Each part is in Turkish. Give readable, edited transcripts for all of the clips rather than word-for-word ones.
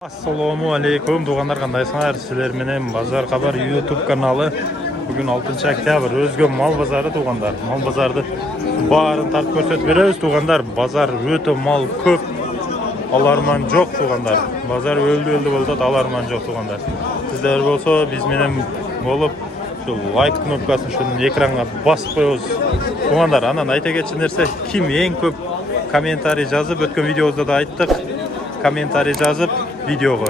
Assalomu alaykum tuğanlar, qandaysыңар? Sizler менен Bozor Xabar YouTube kanalı. Bugün 6 oktyabr, özgö mal bazarı tuğanlar. Mal bazardı bарын tartып көрсөтүп беребиz tuğanlar. Bazar ötө mal көп. Alarman жоқ tuğanlar. Bazar öldü болуп, alarman жоқ tuğanlar. Sizler болсо биз менен болуп, şu like кнопкасын şunun экранга басып коебуз. Tuğanlar, анан айта кетчү нерсе, ким эң көп комментарий жазып, өткөн видеобузда да айттык. Комментарий жазып видеого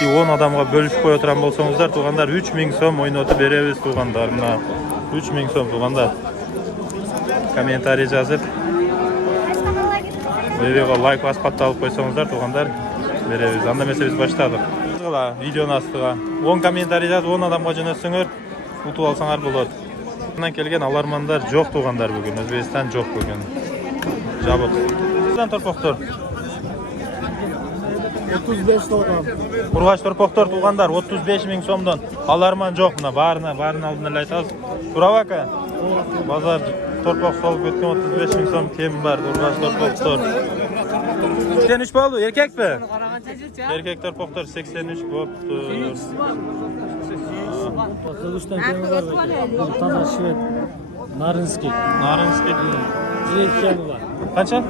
10 адамга бөлүшүп кое турган болсоңуздар тугандар 3000 сом ойнотуп беребиз тугандар. Мына 3000 сом тугандар. Комментарий жазып видеого лайк басып катталып койсоңуздар тугандар беребиз. Анда эмесе биз баштадык. Видеонун астыга 10 комментарий жазып 10 адамга жөнөтсөңөр утуп алсаңар болот. Мындан келген алармандар жок тугандар бүгүн. Өзбекстан жок бүгүн. Жабык. Sizden torpoqtor. 35 so'm. Urg'och torpoqtor tuğanlar 35.000 so'mdan. Alarman жоқ mına. Barını aldın ele aytasiz. Turab aka. Bozor torpoq solib ketgan 35.000 so'm kem bar urg'och torpoqtor. 83 bo'ldi, erkakmi? Erkak torpoqtor 83 bo'pti. Qilishdan kemi bor. Toza shved. Narinskiy. Qancha?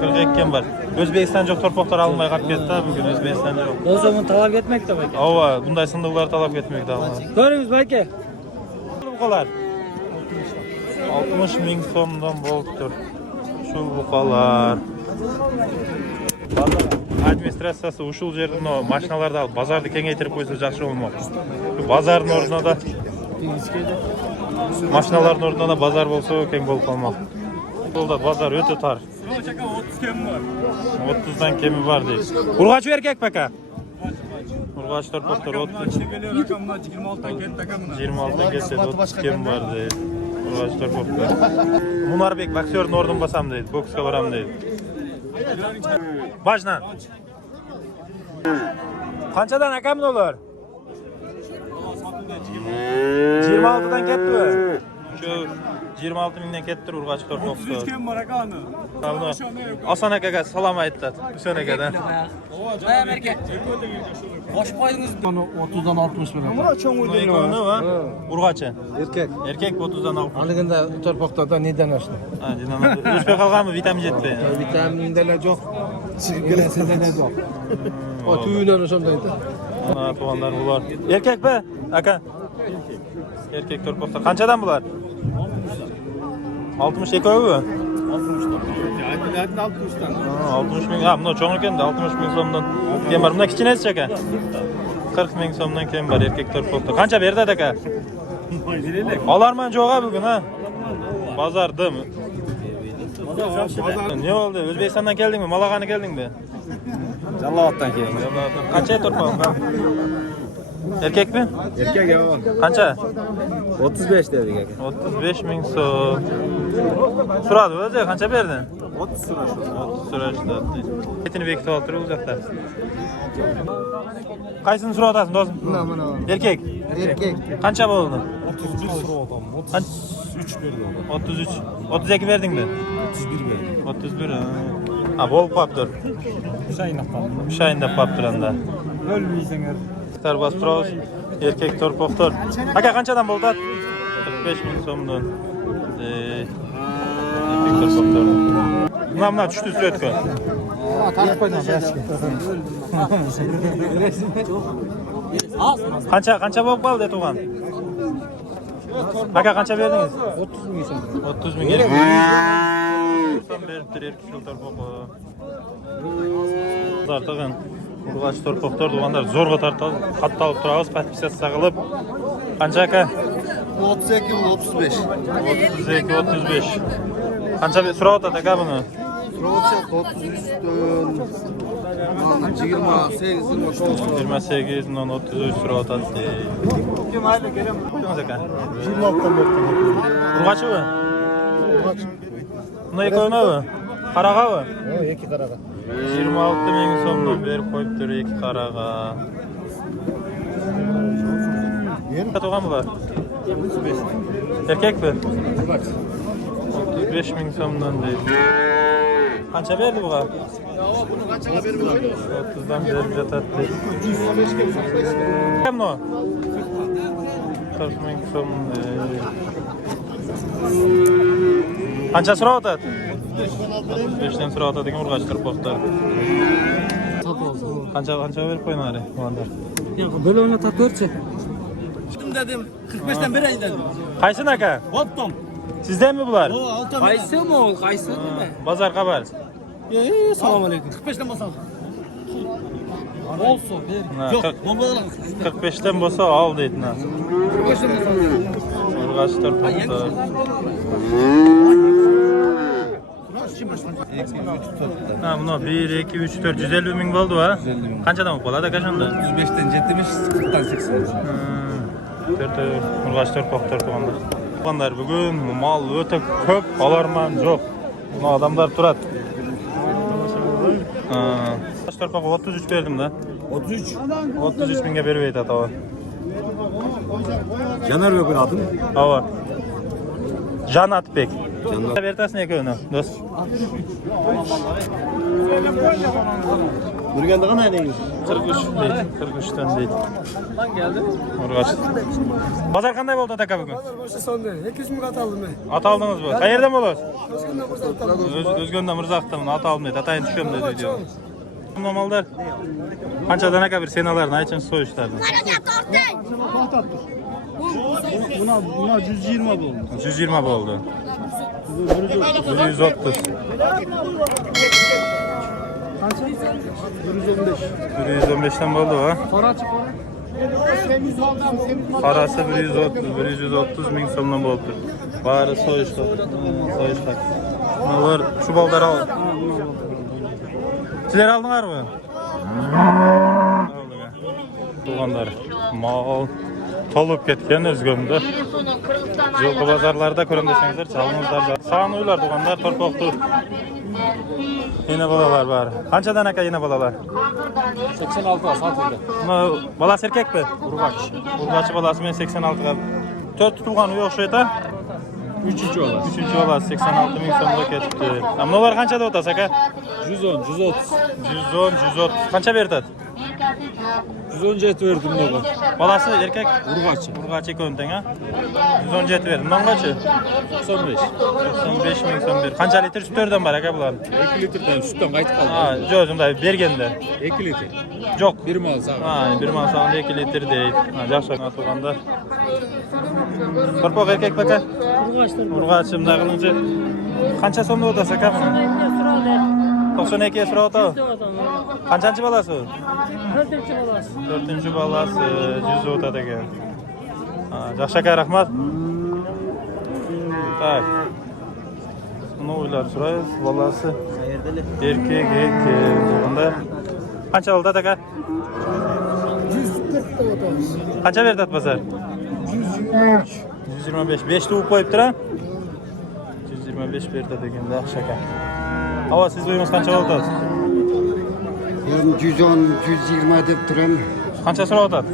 42 kem var. Özbekistan çok torpoqlar alınmay qalып ketdi bugün. Özbekistan yok. Bo'lsa buni talab etmekda baka. Ova, bunday sındıqlar talab etmekda. Ko'ringiz baka. Buqalar 60.000 so'mdan bo'libdir. Shu buqalar. Administratsiyasi ушул жерде машиналарды алып базарды кеңейтирип койсо жакшы болмок. Базардын ордуна да машиналардын ордуна да базар болсо кең болуп калмак. Burada bazar öte tar. 30 kemi var. 30'dan kemi var deyip. Urgaç erkek baka. Urgaç torpoqtor 30. 26'dan kemi takamına. 26'dan kelse 30 kemi var deyip. Urgaç torpoqtor. Munarbek boksörün ordun basam deyip. Bokska baram deyip. Bajnan. Qanchadan akamın olur? 26'dan ketdi mi? Şu 26.000'den kettir urg'och torpoqtor. 33 kemi var akanı. Hasan akaga salom aytdi. Hüseyin akadan. Ayam erkek. Boş qo'yingiz. 30dan 60 bilan. Buna cho'ng Ekoni va urg'ochi. Erkek. Erkek 30dan 60. Haligida torpoqtorda nedan oshdi? Ha, dinamo. O'chpay qolganmi? Vitamin yetdi. Vitaminlar yo'q. Sigirlar yo'q. O tuyular o'shandaydi. Mana tuğanlar bular. Erkekmi? Aka. Erkek torpoqtor. Qanchadan bular? 60 ekovi? 60'dan. Aytdi 60'dan. 60 ming. Ha, buni cho'ng ekan, 60 ming so'mdan kem bor. Bunda kichkinasi aka. 40 ming so'mdan kem bor erkek torpoqtor. Qancha berdi aka? Alarman jo'g'a bugun ha. Bozordimi? Ne oldu? O'zbekistondan keldingmi? Malag'ani keldingmi? Jallovatdan keldim. Qancha torpoq? Erkekmi? Erkek ya. Qancha? 35 dedik aka. 35 ming so'm. So'radi o'zi, qancha berdin? 30 so'rashdi. 30 so'rashdi. Ketini bekitib olib turib uzoqda. Qaysini so'rayapsiz, do'stim? Mana. Erkek. Erkek. Qancha bo'ldi? 31 so'radim. 33 berdi. 33. 32 berdingmi? 31 berdi. 31. Ha, bo'lib qolibdir. Shayinda qolibdir anda. O'lmaysinger. Tarbas Pros, erkek torpoqtor. Aka qanchadan bo'ldi? 45 ming so'mdan. Erkek torpoqtor. Mana tushdi suratga. Tarif qo'ydim. Qancha bo'lib qoldi tug'an? Aka qancha berdingiz? 30 ming so'm. 30 ming. So'm beribdir erkek torpoqtor. Tug'an. Urg'och torpoqtor tuğanlar zo'rg'a tartalib, qattalib turamiz, podpisatsiya qilib. Qancha aka? 32 35. 32 35. Qancha so'rayapti aka buni? Rocha 33 28 non 33 so'rayapti. Kim ayda kelim? Qo'yamiz aka. 26dan berdim. Urg'ochmi? Buni ekonomi? Qarag'ami? O, ikki qaraga. 26 ming so'mdan berib qo'yibdir ikki qaraga. Tug'an bular? 35. Erkakmi? 35 ming so'mdan deydi. Qancha berdi buga? 30'dan verip jatatdı. Hem o? 40 ming so'm. Qancha so'rayotadi? 35dan so'rayotadigan urg'ach turpoqlar. Qancha berib qo'yinglar, o'g'illar. Yo'q, bo'loni tatvorchi. Dedim 45'ten beri dedim. Qaysin aka? Hoptom. Sizdenmi bular? Qaysi mo'l, qaysi nima? Bozor xabar. Assalomu alaykum. 45'ten basalım. Olsun, ber. Yok, bomba alalım. 45'ten bo'lsa ol deydi. 45'ten basalım. Urg'ach turpoqlar. Ha, buni 1 2 3 4 150 ming bo'ldi va? Qanchadan bo'ladi aka shunda? 35'ten 70, 40'tan 80. Urg'ach turpoqlar tuğanlar. Tuğanlar bugun mal o'ta ko'p, olarman yo'q. Buni odamlar turadi. Urg'ach turpoqqa 33 berdim-da. 33 mingga berib aytadi ava. Caner yok bir adım. Ava. Janatbek. Bertasın ekövünü, dost. Burganda qanday deydi? 43 deydi, 43'ten deydi. Lan geldi. Urg'ach. Bozor qanday bo'ldi aka bugun? Boşa sonda 200 ming at aldım ben. At aldınız mı? Qayerdan bo'lasiz? Özgün'den burada at aldım. Özgön'den Mırzaq'tan at aldım deydi. Atayın düşüyorum dedi diyor. Normaldir. Qanchadan aka bir senalar, ne için so'yishlardan? Buna 120 oldu. 120 bo'ldi. 130. 115'ten bo'ldi va? Parası 130 ming so'mdan bo'ldi. Bari so'yishlar. Bunlar şu balдар al. Sizler aldыңlar mı? Aldık. Tuğanlar mal tolup ketken Özgöm'de. Жылқы базарларда көрем десеңіздер, çalыңыздар. Sağın uylar tuğanlar, torpoqtu. Yine balalar var. Qanchadan aka yine balalar? 86 satıldı. Buna balası erkek mi? Urg'achi balası men 86'ga. 4 tutulgan uy o'xshaydi. 3. olan. 3-chi balası 86 ming so'mga ketdi. Bular qanchada o'tasiz aka? 110, 130. 130. Qancha beradi? 117 verdim baba. Balası erkek? Urg'achi. Urg'achi ko'ntan ha? 117 berdim. Nongachi? 95. 95 ming so'm ber. Qancha litr sütlerden var aka bular? 2 litrden sütten qaytib qoldi. Ha, jo'zimda berganda. 2 litr. Yo'q. 1 mal sağ. Ha, bir mal sağında 2 litr deydi. Ha, yaxshi atılganda. Torpoq erkek aka? Urg'achimda qilınca. Qancha so'mda o'tasiz aka buni? 92 ga so'rayapti. Qanchanchi balasi? 4-chi balasi 100 o'tadi ekan. Ha, yaxshi aka, rahmat. Tak. Buni o'ylar so'raysiz, balasi. Erkek. Bunda qancha oldi aka? 140 da otamız. Qancha berdi bozor? 123. 125. 5 tuvib qo'yibdi-a? 125 berdi degan, yaxshi aka. Hava siz o'yingiz qancha oldi? Ben 110, 120 deb turam. Qancha so'rayotadi?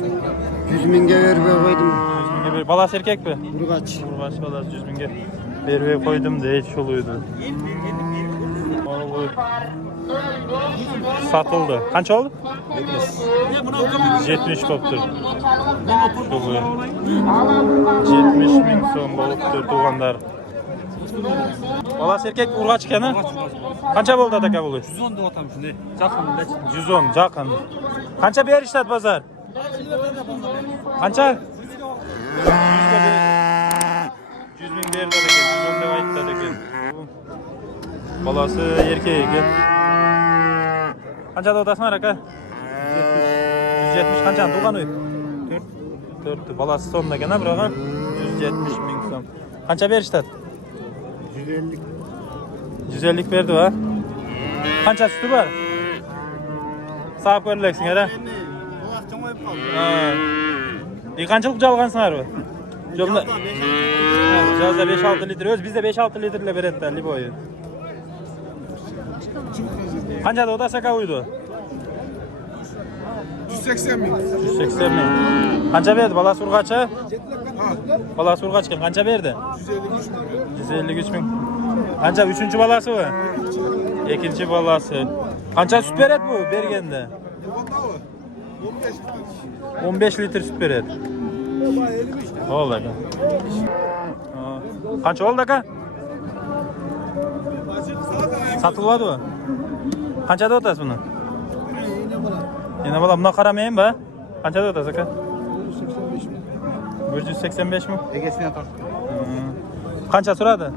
100 mingga verib qo'ydim. 100 mingga ber. Balasi erkakmi? Urg'ach. Urg'ach balasi 100 mingga berib qo'ydim deydi, shul uydi. Satıldı. Qancha oldu? 70 bo'pti. Shul uy. 70 ming so'm bo'libdi tuğanlar. Balasi erkak urg'ach ekan-a? Qancha bo'ldi aka bu? 110 da atam şimdi. 110 yaqin. Qancha berishadi bozor? Qancha? 100 ming berdi ekan, 110 deb aytdi ekan. Balasi erkak. Qancha o'tasizlar aka? 170 qancha tuğan uy? 4. Balasi so'mda ekan-a biroq. 170 ming so'm. Qancha berishadi? 150. 150 berdi va? Qancha suti bor? Sağıp ko'rleksin ara. Ha. Qanchalik jalg'ansizlar bu? Jolda. Jozda 5-6 litr. O'z bizda 5-6 litrle beradi, liboyi. Qanchada o'tasiz aka uydi? 180 ming. 180 ming. Qancha berdi balasi urg'achi? Balasi urg'achga qancha berdi? 153 ming. Qancha 3-chi balasi bu? 2-chi balasi. Qancha süt beradi bu berganda? 15 litr süt beradi. Oldu aka. Qancha oldu aka? Satılmadı mı? Qanchada o'tasiz buni? Yana bola buna qaramayın ba? Qanchada o'tasiz aka? 185 mi? Egesine tart. Qancha so'radi?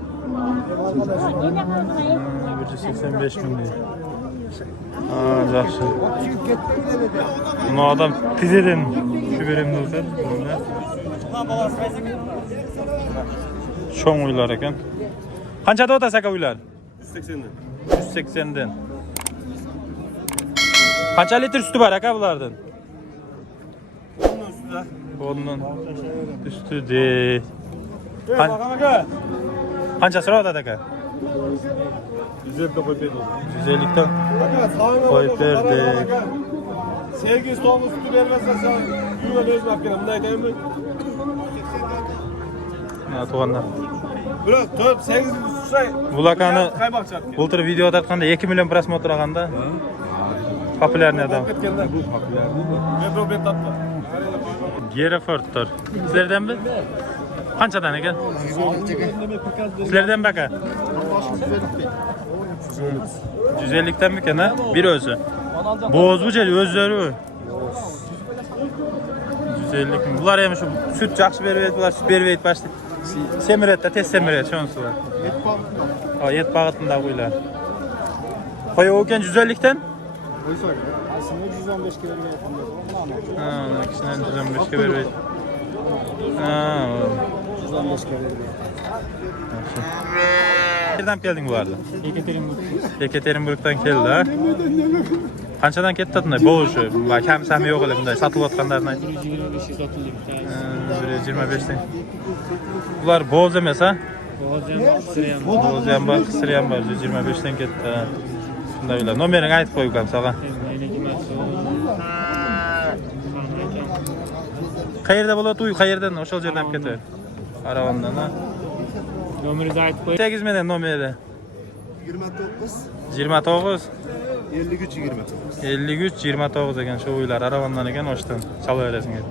185 ming deydi. Yaxshi. Buni odam tezeden shu berimni o'zi. Cho'ng uylar ekan. Qanchada o'tasiz aka uylar? 180'den. 180'den. Qancha litr sütü var aka bulardan? Onun üstü de. Qancha so'radi aka? 150'de koyup verdim. 150'den koyup berdik. Sevgi soğuk sütü vermezsen sen güven öz bakayım. Bunday değil mi? Ha, tuğanlar. Bırak 4 8 şey. Bulakani Kaymak çarptı. bultur video tartganda 2 million prosmotr olganda populyarniy adam. Metro bet tatlı. Herefordlar. Sizlardanmi? Qanchadan ekan? Sizlardanmi aka? 150'den ekan ha? Bir o'zi. Bo'z bu jeli o'zlari. 150 ming. Bular ham shu süt yaxshi bermaydi, bular süt bermaydi başta. Semiretda tez semiret şonsi var. Ha, et bag'atında qo'ylar. Qo'ya ekan 150'den? Aslında 115 kilo yapamıyor. Ha, ikisinden 115 ga bermaydi. Ha, 115 kilo. nereden geldin bu arada? Ekaterinburgdan keldi ha. Qanchadan ketdi bunday bo'g'ishi? Va kam-sami yo'q edi bunday sotilayotganlarni. 125 sotildi. 125dan. Bular bo'z emas ha? Bo'z ham bor, qisir ham bor. 125dan ketdi. Shunday ular. Nomerini aytib qo'ygan sog'a. Qayerda bo'ladi uy? Qayerdan? O'sha yerdan ketadi. Aravandan ha. Nomeringizni aytib qo'ying. 8 menen nomeri. 29 29 53 20. 53 29 ekan shu uylar aravandan ekan o'shdan. Chalaverasizlar.